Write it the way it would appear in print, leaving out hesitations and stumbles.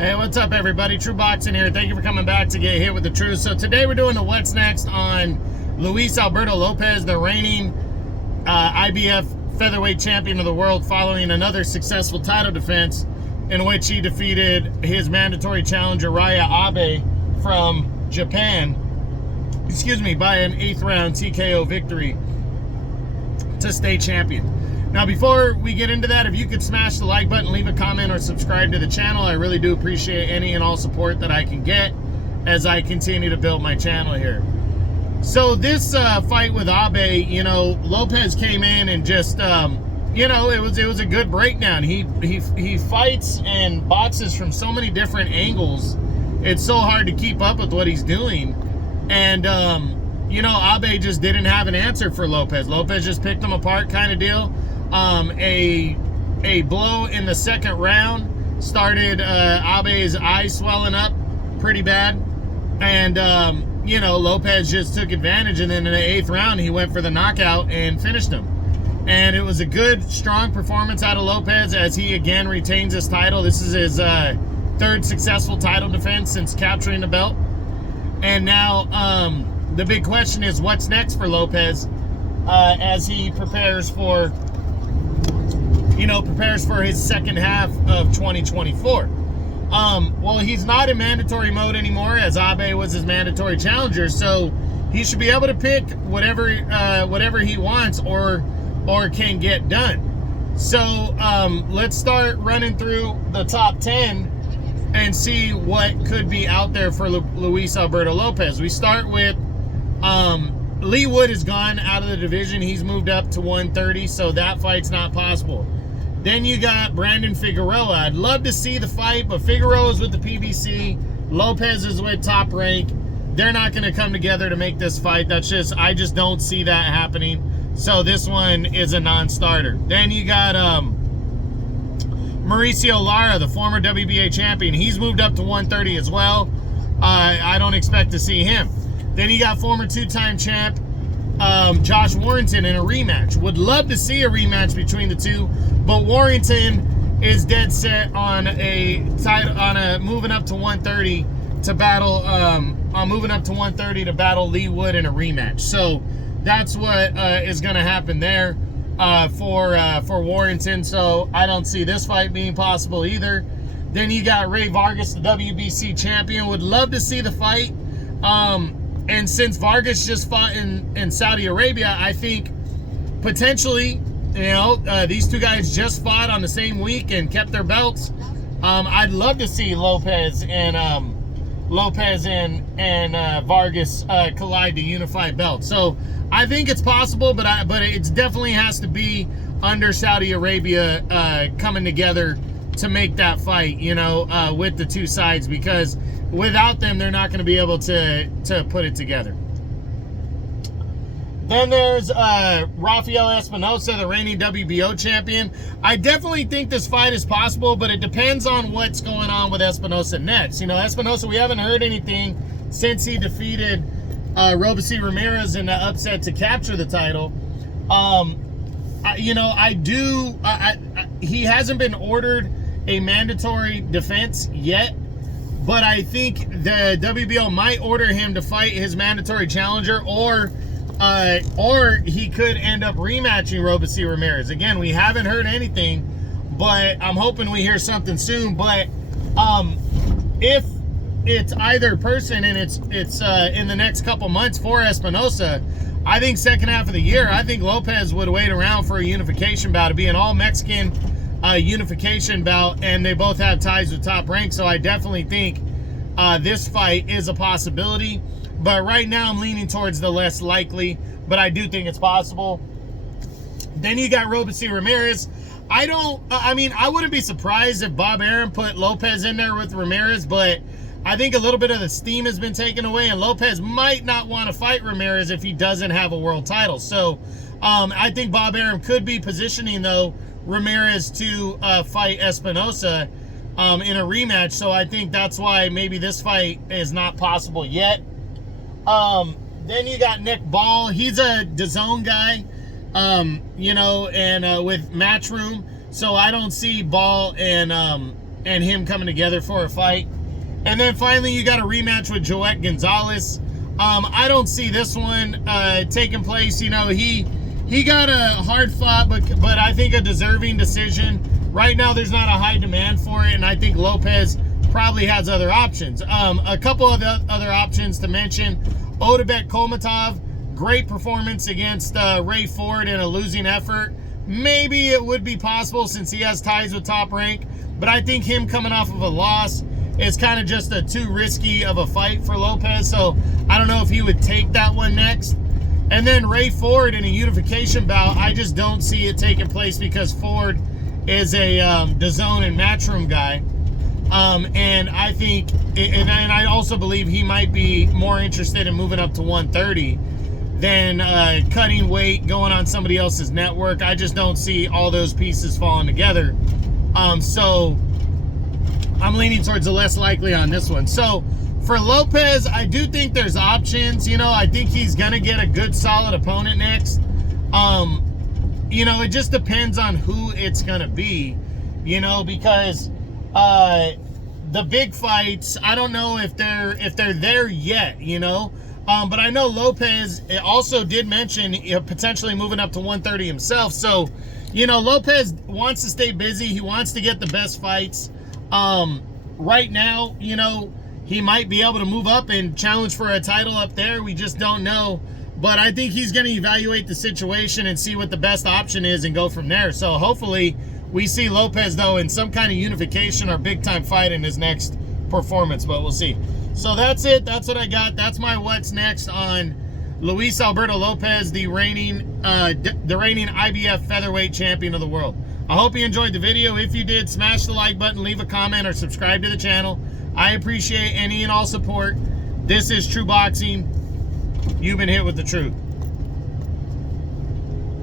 Hey, what's up, everybody? True Boxing here. Thank you for coming back to get hit with the truth. So today we're doing the what's next on Alberto Lopez, the reigning IBF Featherweight Champion of the world, following another successful title defense in which he defeated his mandatory challenger Reiya Abe from Japan, by an 8th round TKO victory to stay champion. Now, before we get into that, if you could smash the like button, leave a comment, or subscribe to the channel, I really do appreciate any and all support that I can get as I continue to build my channel here. So this fight with Abe, Lopez came in and just, it was a good breakdown. He fights and boxes from so many different angles. It's so hard to keep up with what he's doing. And, Abe just didn't have an answer for Lopez. Lopez just picked him apart kind of deal. A blow in the second round started Abe's eyes swelling up pretty bad. And, Lopez just took advantage. And then in the 8th round, he went for the knockout and finished him. And it was a good, strong performance out of Lopez as he again retains his title. This is his 3rd successful title defense since capturing the belt. And now the big question is, what's next for Lopez as he prepares for his second half of 2024. Well, he's not in mandatory mode anymore, as Abe was his mandatory challenger, so he should be able to pick whatever he wants or can get done. So let's start running through the top 10 and see what could be out there for Alberto Lopez. We start with Lee Wood is gone out of the division. He's moved up to 130, so that fight's not possible. Then you got Brandon Figueroa. I'd love to see the fight, but Figueroa's with the PBC. Lopez is with Top Rank. They're not going to come together to make this fight. I just don't see that happening. So this one is a non-starter. Then you got Mauricio Lara, the former WBA champion. He's moved up to 130 as well. I don't expect to see him. Then you got former 2-time champ Josh Warrington in a rematch. Would love to see a rematch between the two, but Warrington is dead set on moving up to 130 to battle Lee Wood in a rematch. So that's what is going to happen there for Warrington. So I don't see this fight being possible either. Then you got Ray Vargas, the WBC champion. Would love to see the fight. And since Vargas just fought in Saudi Arabia, I think potentially, these two guys just fought on the same week and kept their belts. I'd love to see Lopez and Vargas collide to unify belts. So I think it's possible, but it definitely has to be under Saudi Arabia coming together to make that fight, with the two sides, because without them, they're not going to be able to put it together. Then there's Rafael Espinosa, the reigning WBO champion. I definitely think this fight is possible, but it depends on what's going on with Espinosa next. Espinosa, we haven't heard anything since he defeated Robeisy Ramirez in the upset to capture the title. He hasn't been ordered a mandatory defense yet, but I think the WBO might order him to fight his mandatory challenger, or he could end up rematching Robeisy Ramirez. Again, we haven't heard anything, but I'm hoping we hear something soon. But if it's either person and it's in the next couple months for Espinosa, I think second half of the year, I think Lopez would wait around for a unification bout. To be an all-Mexican unification bout, and they both have ties with Top Rank, so I definitely think this fight is a possibility. But right now I'm leaning towards the less likely, but I do think it's possible. Then you got Robeisy Ramirez. I wouldn't be surprised if Bob Arum put Lopez in there with Ramirez, but I think a little bit of the steam has been taken away, and Lopez might not want to fight Ramirez if he doesn't have a world title. So I think Bob Arum could be positioning, though, Ramirez to fight Espinosa in a rematch. So I think that's why maybe this fight is not possible yet. Then you got Nick Ball. He's a DAZN guy, with Matchroom. So I don't see Ball and and him coming together for a fight. And then finally, you got a rematch with Joet Gonzalez. I don't see this one taking place. You know, he got a hard fought, but I think a deserving decision. Right now, there's not a high demand for it, and I think Lopez probably has other options. A couple of the other options to mention: Odebek Kolmatov, great performance against Ray Ford in a losing effort. Maybe it would be possible since he has ties with Top Rank, but I think him coming off of a loss is kind of just too risky of a fight for Lopez, so I don't know if he would take that one next. And then Ray Ford in a unification bout, I just don't see it taking place because Ford is a DAZN and Matchroom guy. And I think, and I also believe he might be more interested in moving up to 130 than cutting weight, going on somebody else's network. I just don't see all those pieces falling together. So I'm leaning towards the less likely on this one. So for Lopez, I do think there's options. You know, I think he's going to get a good, solid opponent next. You know, it just depends on who it's going to be, you know, because the big fights, I don't know if they're there yet, you know. But I know Lopez also did mention potentially moving up to 130 himself. So, you know, Lopez wants to stay busy. He wants to get the best fights. Right now, you know, he might be able to move up and challenge for a title up there. We just don't know. But I think he's going to evaluate the situation and see what the best option is and go from there. So hopefully we see Lopez, though, in some kind of unification or big-time fight in his next performance. But we'll see. So that's it. That's what I got. That's my what's next on Luis Alberto Lopez, the reigning IBF Featherweight Champion of the world. I hope you enjoyed the video. If you did, smash the like button, leave a comment, or subscribe to the channel. I appreciate any and all support. This is True Boxing. You've been hit with the truth.